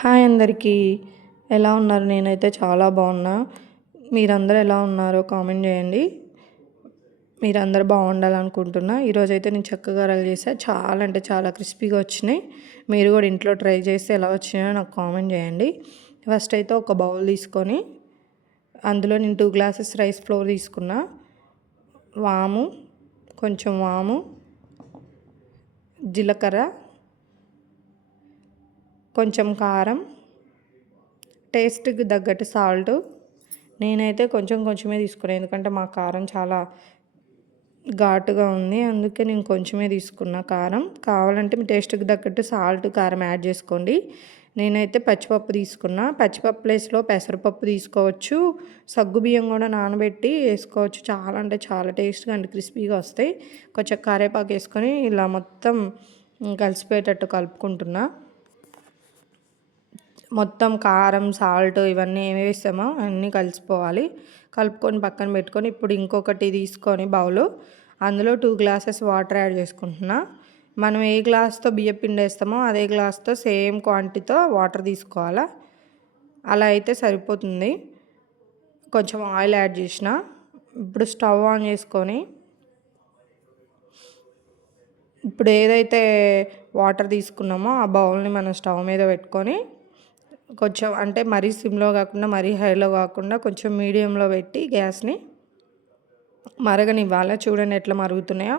Hi అందరికీ. ఎలా ఉన్నారు? నేనైతే చాలా బాగున్నా. మీరందరూ ఎలా ఉన్నారో కామెంట్ చేయండి. మీరందరూ బాగుండాలనుకుంటున్నా. ఈరోజైతే నేను చెక్క గారెలు చేసా. చాలా అంటే చాలా క్రిస్పీగా వచ్చినాయి. మీరు కూడా ఇంట్లో ట్రై చేస్తే ఎలా వచ్చినాయో నాకు కామెంట్ చేయండి. ఫస్ట్ అయితే ఒక బౌల్ తీసుకొని అందులో నేను 2 గ్లాసెస్ రైస్ ఫ్లోర్ తీసుకున్నా. కొంచెం వాము, జీలకర్ర, కొంచెం కారం, టేస్ట్కి తగ్గట్టు సాల్ట్. నేనైతే కొంచెమే తీసుకున్నాను, ఎందుకంటే మా కారం చాలా ఘాటుగా ఉంది, అందుకే నేను కొంచెమే తీసుకున్నా కారం. కావాలంటే మీ టేస్ట్కి తగ్గట్టు సాల్ట్, కారం యాడ్ చేసుకోండి. నేనైతే పచ్చిపప్పు తీసుకున్నా. పచ్చిపప్పు ప్లేస్లో పెసరపప్పు తీసుకోవచ్చు. సగ్గుబియ్యం కూడా నానబెట్టి వేసుకోవచ్చు. చాలా అంటే చాలా టేస్ట్గా అండ్ క్రిస్పీగా వస్తాయి. కొంచెం కరివేపాకు వేసుకొని ఇలా మొత్తం కలిసిపోయేటట్టు కలుపుకుంటున్నా. మొత్తం కారం, సాల్ట్ ఇవన్నీ ఏమి వేస్తామో అన్నీ కలిసిపోవాలి. కలుపుకొని పక్కన పెట్టుకొని ఇప్పుడు ఇంకొకటి తీసుకొని బౌలు, అందులో 2 గ్లాసెస్ వాటర్ యాడ్ చేసుకుంటున్నా. మనం ఏ గ్లాస్తో బియ్యం పిండి వేస్తామో అదే గ్లాస్తో సేమ్ క్వాంటిటీతో వాటర్ తీసుకోవాలా. అలా అయితే సరిపోతుంది. కొంచెం ఆయిల్ యాడ్ చేసిన. ఇప్పుడు స్టవ్ ఆన్ చేసుకొని ఇప్పుడు ఏదైతే వాటర్ తీసుకున్నామో ఆ బౌల్ని మనం స్టవ్ మీద పెట్టుకొని కొంచెం అంటే మరీ సిమ్లో కాకుండా మరీ హైలో కాకుండా కొంచెం మీడియంలో పెట్టి గ్యాస్ని మరగనివ్వాలి. చూడండి ఎట్లా మరుగుతున్నాయో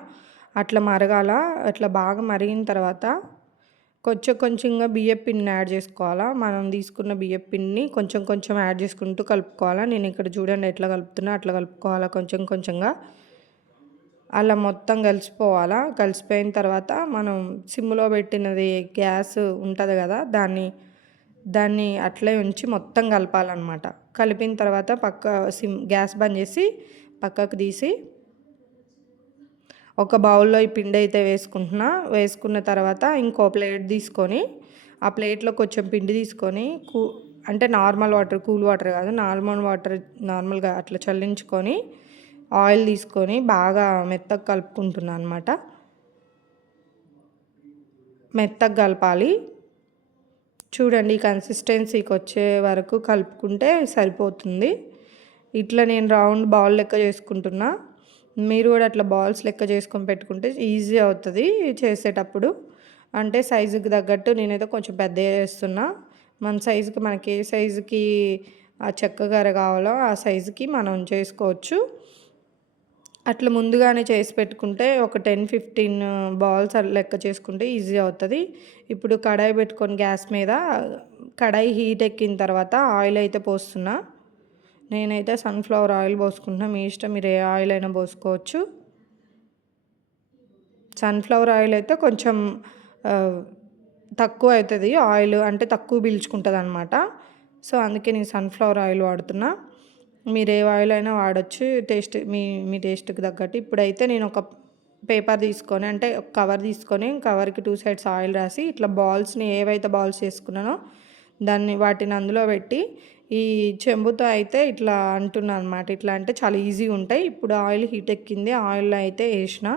అట్లా మరగాల. అట్లా బాగా మరిగిన తర్వాత కొంచెంగా బియ్యం పిండిని యాడ్ చేసుకోవాలా. మనం తీసుకున్న బియ్యం పిండిని కొంచెం యాడ్ చేసుకుంటూ కలుపుకోవాలా. నేను ఇక్కడ చూడండి ఎట్లా కలుపుతున్నా అట్లా కలుపుకోవాలా. కొంచెంగా అలా మొత్తం కలిసిపోవాలా. కలిసిపోయిన తర్వాత మనం సిమ్లో పెట్టినది గ్యాస్ ఉంటుంది కదా, దాన్ని అట్లే ఉంచి మొత్తం కలపాలన్నమాట. కలిపిన తర్వాత గ్యాస్ బంద్ చేసి పక్కకు తీసి ఒక బౌల్లో ఈ పిండి అయితే వేసుకుంటున్నా. వేసుకున్న తర్వాత ఇంకో ప్లేట్ తీసుకొని ఆ ప్లేట్లో కొంచెం పిండి తీసుకొని అంటే నార్మల్ వాటర్, కూల్ వాటర్ కాదు, నార్మల్గా అట్లా చల్లించుకొని ఆయిల్ తీసుకొని బాగా మెత్తగా కలుపుకుంటున్నాను అనమాట. మెత్తగా కలపాలి. చూడండి కన్సిస్టెన్సీకి వచ్చే వరకు కలుపుకుంటే సరిపోతుంది. ఇట్లా నేను రౌండ్ బౌల్ లెక్క చేసుకుంటున్నా. మీరు కూడా అట్లా బాల్స్ లెక్క చేసుకొని పెట్టుకుంటే ఈజీ అవుతుంది చేసేటప్పుడు. అంటే సైజుకి తగ్గట్టు నేనైతే కొంచెం పెద్దగా చేస్తున్నా. మన సైజుకి మనకి ఏ సైజుకి ఆ చెక్కగారె కావాలో ఆ సైజుకి మనం చేసుకోవచ్చు. అట్లా ముందుగానే చేసి పెట్టుకుంటే ఒక 10-15 బాల్స్ లెక్క చేసుకుంటే ఈజీ అవుతుంది. ఇప్పుడు కడాయి పెట్టుకొని గ్యాస్ మీద కడాయి హీట్ ఎక్కిన తర్వాత ఆయిల్ అయితే పోస్తున్నా. నేనైతే సన్ఫ్లవర్ ఆయిల్ పోసుకుంటున్నా. మీ ఇష్టం, మీరు ఏ ఆయిల్ అయినా పోసుకోవచ్చు. సన్ఫ్లవర్ ఆయిల్ అయితే కొంచెం తక్కువ అవుతుంది ఆయిల్, అంటే తక్కువ పీల్చుకుంటుంది అనమాట. సో అందుకే నేను సన్ఫ్లవర్ ఆయిల్ వాడుతున్నా. మీరు ఏ ఆయిల్ అయినా వాడచ్చు, మీ టేస్ట్కి తగ్గట్టు. ఇప్పుడైతే నేను ఒక పేపర్ తీసుకొని, అంటే ఒక కవర్ తీసుకొని కవర్కి 2 సైడ్స్ ఆయిల్ రాసి ఇట్లా బాల్స్ని ఏవైతే బాల్స్ చేసుకున్నానో వాటిని అందులో పెట్టి ఈ చెంబుతో అయితే ఇట్లా అంటున్నాను అనమాట. ఇట్లా అంటే చాలా ఈజీగా ఉంటాయి. ఇప్పుడు ఆయిల్ హీట్ ఎక్కింది, ఆయిల్లో అయితే వేసిన.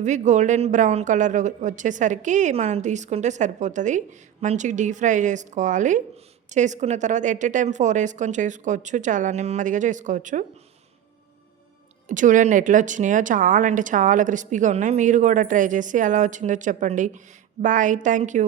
ఇవి గోల్డెన్ బ్రౌన్ కలర్ వచ్చేసరికి మనం తీసుకుంటే సరిపోతుంది. మంచిగా డీప్ ఫ్రై చేసుకోవాలి. చేసుకున్న తర్వాత ఎట్ ఏ టైం 4 వేసుకొని చేసుకోవచ్చు. చాలా నెమ్మదిగా చేసుకోవచ్చు. చూడండి ఎట్లా వచ్చినాయో, చాలా అంటే చాలా క్రిస్పీగా ఉన్నాయి. మీరు కూడా ట్రై చేసి ఎలా వచ్చిందో చెప్పండి. బాయ్. Thank you.